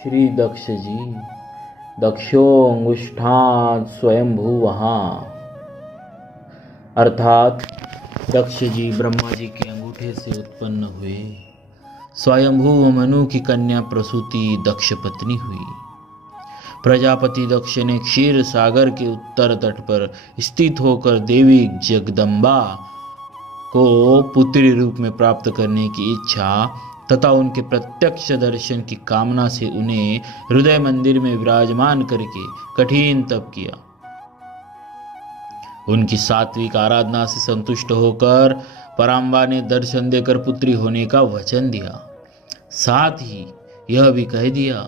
श्री दक्ष जी। दक्षोऽंगुष्ठात् स्वयंभुवः, अर्थात दक्ष जी ब्रह्मा जी के अंगूठे से उत्पन्न हुए। स्वयंभू मनु की कन्या प्रसूति दक्ष पत्नी हुई। प्रजापति दक्ष ने क्षीर सागर के उत्तर तट पर स्थित होकर देवी जगदम्बा को पुत्री रूप में प्राप्त करने की इच्छा तथा उनके प्रत्यक्ष दर्शन की कामना से उन्हें हृदय मंदिर में विराजमान करके कठिन तप किया। उनकी सात्विक आराधना से संतुष्ट होकर पराम्बा ने दर्शन देकर पुत्री होने का वचन दिया। साथ ही यह भी कह दिया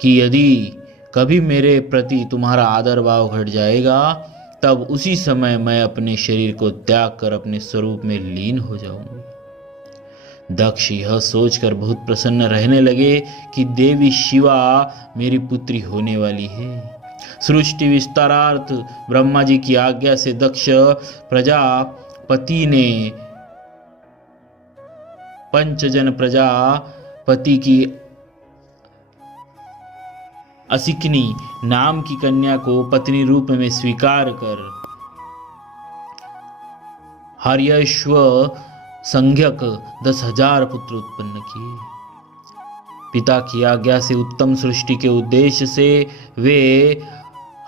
कि यदि कभी मेरे प्रति तुम्हारा आदर भाव घट जाएगा तब उसी समय मैं अपने शरीर को त्याग कर अपने स्वरूप में लीन हो जाऊंगी। दक्ष यह सोचकर बहुत प्रसन्न रहने लगे कि देवी शिवा मेरी पुत्री होने वाली है। सृष्टि विस्तारार्थ ब्रह्मा जी की आज्ञा से दक्ष प्रजापति ने पंचजन प्रजापति की असिकनी नाम की कन्या को पत्नी रूप में स्वीकार कर हर्यश्व संज्ञक 10,000 पुत्र उत्पन्न किए। पिता की आज्ञा से उत्तम सृष्टि के उद्देश्य से वे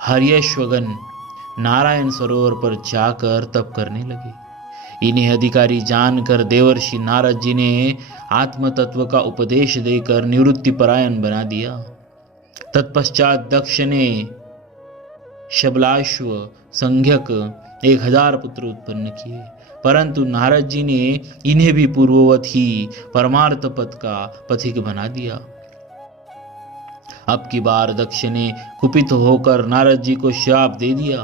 हर्यश्वगन नारायण सरोवर पर जाकर तप करने लगे। इन्हें अधिकारी जानकर देवर्षि नारद जी ने आत्म तत्व का उपदेश देकर निवृत्ति परायण बना दिया। तत्पश्चात दक्ष ने शबलाश्व संज्ञक 1,000 पुत्र उत्पन्न किए, परंतु नारद जी ने इन्हें भी पूर्ववत ही परमार्थ पद का पथिक बना दिया। अब की बार दक्ष ने कुपित होकर नारद जी को श्राप दे दिया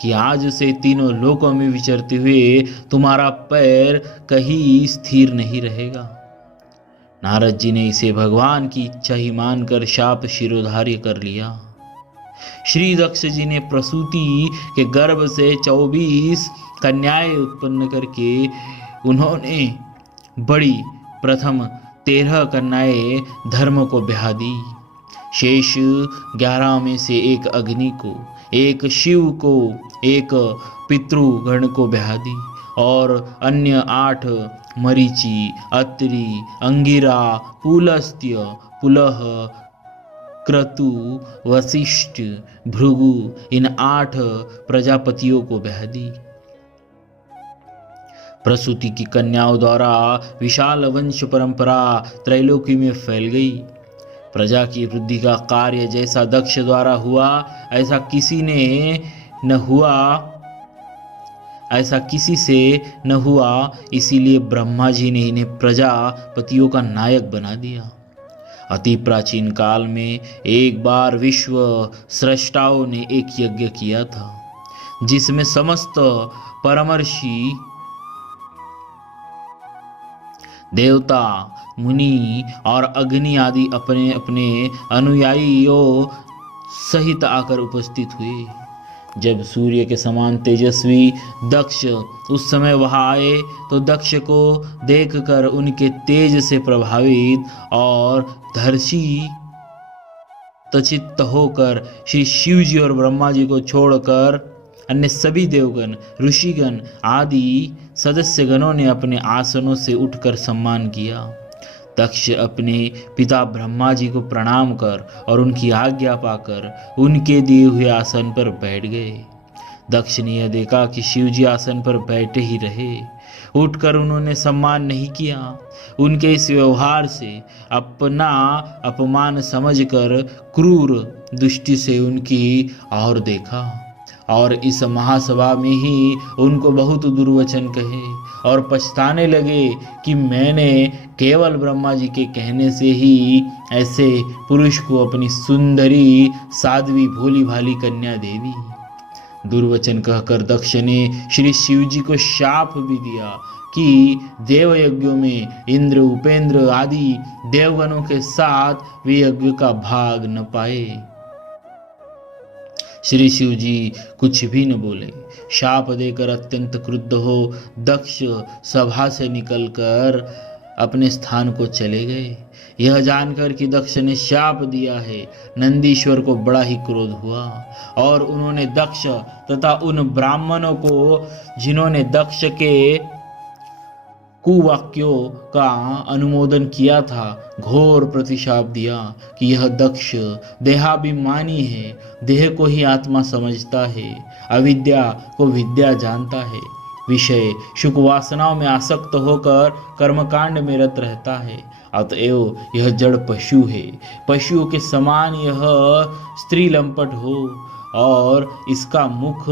कि आज से तीनों लोकों में विचरते हुए तुम्हारा पैर कहीं स्थिर नहीं रहेगा। नारद जी ने इसे भगवान की इच्छा ही मानकर शाप शिरोधार्य कर लिया। श्री दक्ष जी ने प्रसूति के गर्भ से 24 कन्याएं उत्पन्न करके उन्होंने बड़ी प्रथम 13 कन्याएं धर्म को ब्याह दी। शेष 11 में से एक अग्नि को, एक शिव को, एक पितृगण को ब्याह दी और अन्य 8 मरीचि, अत्रि, अंगिरा, पुलस्त्य, पुलह, क्रतु, वशिष्ठ, भृगु इन 8 प्रजापतियों को ब्याह दी। प्रसूति की कन्याओं द्वारा विशाल वंश परंपरा त्रैलोकी में फैल गई। प्रजा की वृद्धि का कार्य जैसा दक्ष द्वारा हुआ ऐसा किसी से न हुआ, इसीलिए ब्रह्मा जी ने इन्हें प्रजापतियों का नायक बना दिया। अति प्राचीन काल में एक बार विश्व सृष्टाओं ने एक यज्ञ किया था जिसमें समस्त परमर्षि देवता, मुनि और अग्नि आदि अपने अपने अनुयायियों सहित आकर उपस्थित हुए। जब सूर्य के समान तेजस्वी दक्ष उस समय वहां आए तो दक्ष को देखकर उनके तेज से प्रभावित और धर्षितचित्त होकर श्री शिव जी और ब्रह्मा जी को छोड़कर अन्य सभी देवगण, ऋषिगण आदि सदस्य गणों ने अपने आसनों से उठकर सम्मान किया। दक्ष अपने पिता ब्रह्मा जी को प्रणाम कर और उनकी आज्ञा पाकर उनके दिए हुए आसन पर बैठ गए। दक्ष ने यह देखा कि शिव जी आसन पर बैठे ही रहे, उठकर उन्होंने सम्मान नहीं किया। उनके इस व्यवहार से अपना अपमान समझकर क्रूर दृष्टि से उनकी ओर देखा और इस महासभा में ही उनको बहुत दुर्वचन कहे और पछताने लगे कि मैंने केवल ब्रह्मा जी के कहने से ही ऐसे पुरुष को अपनी सुंदरी साध्वी भोली भाली कन्या दे दी। दुर्वचन कहकर दक्ष ने श्री शिव जी को शाप भी दिया कि देव यज्ञों में इंद्र, उपेंद्र आदि देवगणों के साथ वे यज्ञ का भाग न पाए। श्री शिव जी कुछ भी न बोले। शाप देकर अत्यंत क्रुद्ध हो दक्ष सभा से निकलकर अपने स्थान को चले गए। यह जानकर कि दक्ष ने शाप दिया है, नंदीश्वर को बड़ा ही क्रोध हुआ और उन्होंने दक्ष तथा उन ब्राह्मणों को जिन्होंने दक्ष के कुवाक्यों का अनुमोदन किया था घोर प्रतिशाप दिया कि यह दक्ष देहाभिमानी है, देह को ही आत्मा समझता है, अविद्या को विद्या जानता है, विषय सुख वासनाओं में आसक्त होकर कर्मकांड में रत रहता है। अतएव यह जड़ पशु है, पशुओं के समान यह स्त्री लंपट हो और इसका मुख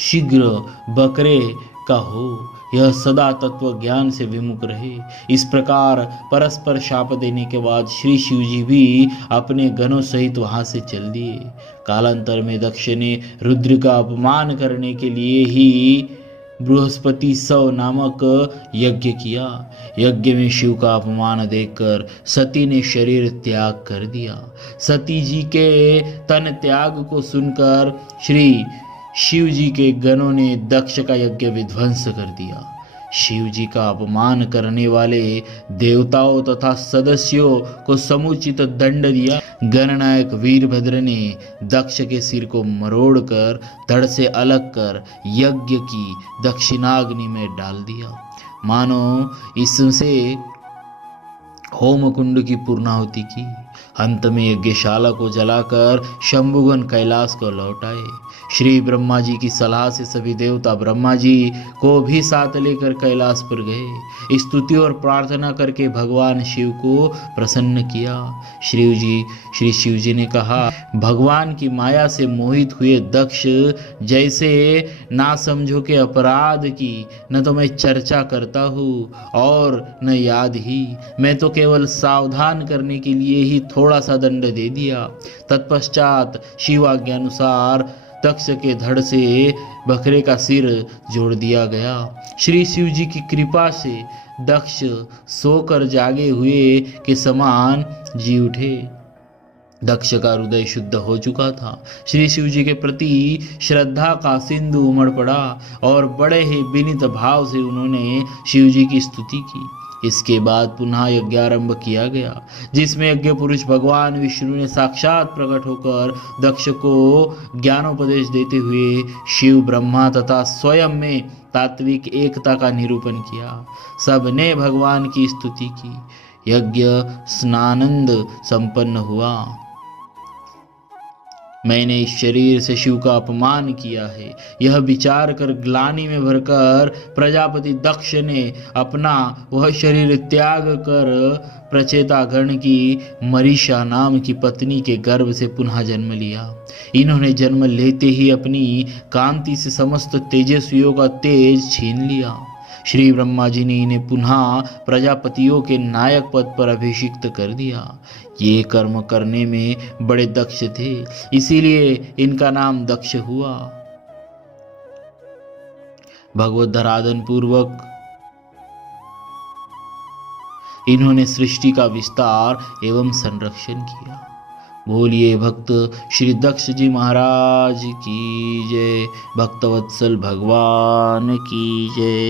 शीघ्र बकरे का हो, यह सदा तत्व ज्ञान से विमुख रहे। इस प्रकार परस्पर शाप देने के बाद श्री शिव जी भी अपने गणों सहित वहां से चल दिए। कालांतर में दक्ष ने रुद्र का अपमान करने के लिए ही बृहस्पति सव नामक यज्ञ किया। यज्ञ में शिव का अपमान देखकर सती ने शरीर त्याग कर दिया। सती जी के तन त्याग को सुनकर श्री शिव जी के गणों ने दक्ष का यज्ञ विध्वंस कर दिया। शिव जी का अपमान करने वाले देवताओं तथा सदस्यों को समुचित दंड दिया। गणनायक वीरभद्र ने दक्ष के सिर को मरोड़कर धड़ से अलग कर यज्ञ की दक्षिणाग्नि में डाल दिया, मानो इससे होम कुंड की पूर्णाहुति की। अंत में यज्ञशाला को जलाकर शंभुगन कैलाश को लौट आए। श्री ब्रह्मा जी की सलाह से सभी देवता ब्रह्मा जी को भी साथ लेकर कैलाश पर गए। स्तुति और प्रार्थना करके भगवान शिव को प्रसन्न किया। श्री शिव जी ने कहा, भगवान की माया से मोहित हुए दक्ष जैसे ना समझो के अपराध की न तो मैं चर्चा करता हूँ और न याद ही, मैं तो केवल सावधान करने के लिए ही थोड़ा सा दंड दे दिया। तत्पश्चात शिवाज्ञानुसार दक्ष के धड़ से बकरे का सिर जोड़ दिया गया। श्री शिव जी की कृपा से दक्ष सोकर जागे हुए के समान जी उठे। दक्ष का हृदय शुद्ध हो चुका था। श्री शिव जी के प्रति श्रद्धा का सिंधु उमड़ पड़ा और बड़े ही विनीत भाव से उन्होंने शिव जी की स्तुति की। इसके बाद पुनः यज्ञारंभ किया गया, जिसमें यज्ञ पुरुष भगवान विष्णु ने साक्षात प्रकट होकर दक्ष को ज्ञानोपदेश देते हुए शिव ब्रह्मा तथा स्वयं में तात्विक एकता का निरूपण किया। सबने भगवान की स्तुति की। यज्ञ स्नानंद संपन्न हुआ। मैंने इस शरीर से शिव का अपमान किया है, यह विचार कर ग्लानि में भरकर प्रजापति दक्ष ने अपना वह शरीर त्याग कर प्रचेता गण की मरीषा नाम की पत्नी के गर्भ से पुनः जन्म लिया। इन्होंने जन्म लेते ही अपनी कांति से समस्त तेजस्वियों का तेज छीन लिया। श्री ब्रह्मा जी ने इन्हें पुनः प्रजापतियों के नायक पद पर अभिषिक्त कर दिया। ये कर्म करने में बड़े दक्ष थे, इसीलिए इनका नाम दक्ष हुआ। भगवत धराधन पूर्वक इन्होंने सृष्टि का विस्तार एवं संरक्षण किया। बोलिए भक्त श्री दक्ष जी महाराज की जय, भक्तवत्सल भगवान की जय।